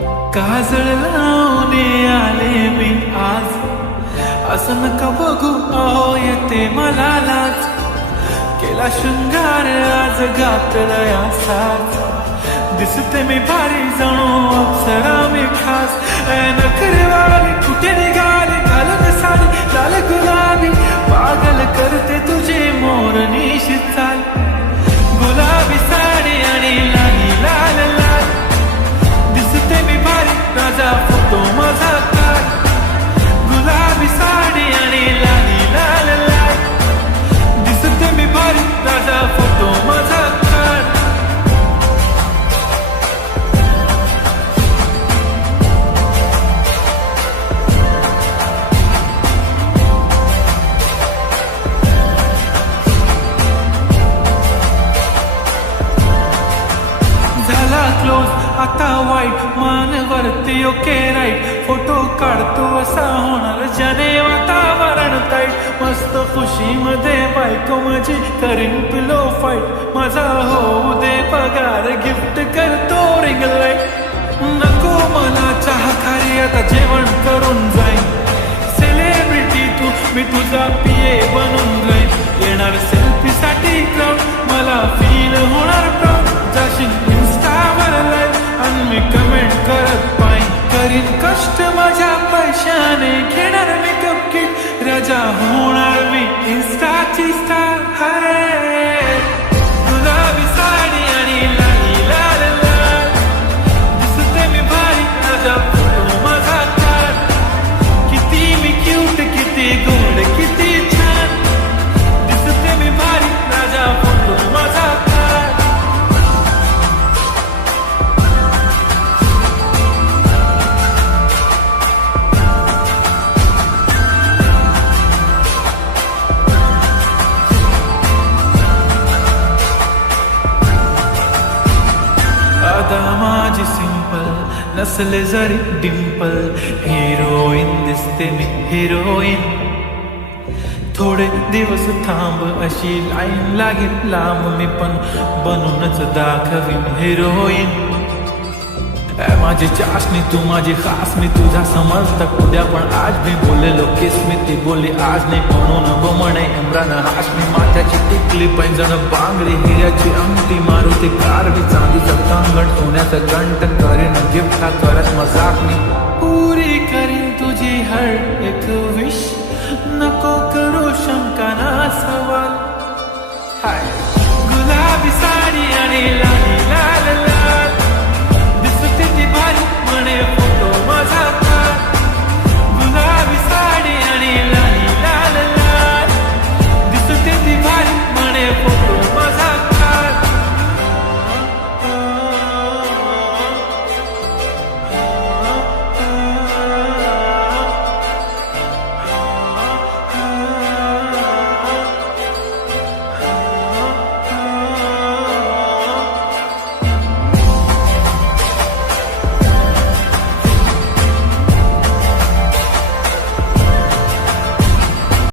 काजळ लावणे आले मी आज, असं नका बघू अहो येते मला लाज. केला शृंगार आज घातला साज, दिसते मी भारी जणू अप्सरा मी खास. नखरेवाली कुठे निघाली घालून साडी लाल गुलाबी, पागल करते तुझे मोरनीशी चाल. गुलाबी साडी आणि लाली लाल लाल, दिसते मी भारी राजा फोटो माझा काढ. गुलाबी साडी आणि लाली लाल लाल, दिसते मी भारी राजा फोटो माझा काढ. झाला क्लोज आता वाईट, मानवरती ओके राईट. फोटो काढतो असा होणार ज्याने वातावरण ताईट. मस्त खुशीमध्ये बायको माझी करीन पिलो फाईट. माझा होऊ दे पगार गिफ्ट करतो रिंग लाईट. नको मला चहा खारी आता जेवण करून जाईन. सेलिब्रिटी तू मी तुझा पिये बनून राहीन. येणार सेल्फी साठी क्राऊड मला फील होणार प्राऊड. जाशील इन्स्टावर लाईव्ह आणि मी कमेंट करत पाईन. करीन कष्ट माझ्या पैशाने घेणार मेकअप किट. राजा होणार मी इन्स्टाची स्टार. हाय गुलाबी साडी आणि लाली लाल लाल, दिसते मी भारी राजा फोटो माझा काढ. किती मी क्यूट किती गोड किती छान, दिसते मी भारी राजा फोटो माझा काढ. माझी सिंपल नसले जरी डिंपल, हिरोईन दिसते मी हिरोईन. थोडे दिवस थांब अशी लाईन लागेल लांब, मी पण बनूनच दाखवीन हिरोईन. माझी चाशनी तू माझी खास, मी तुझा समजता उद्या पण आज मी बोललेलो किस मी ती बोलली आज नाही. म्हणून बोमणे इम्रान हाशमी, माझ्याची टिकली पैंजण बांगडी हिऱ्याची अंगठी. मारुती कार मी चांदीचं कंगण, सोन्याचं गंटन करीन गिफ्ट हा करत मजाक मी. पुरी करीन तुझी हर एक विश, नको करू शंका ना सवाल. हाय गुलाबी सा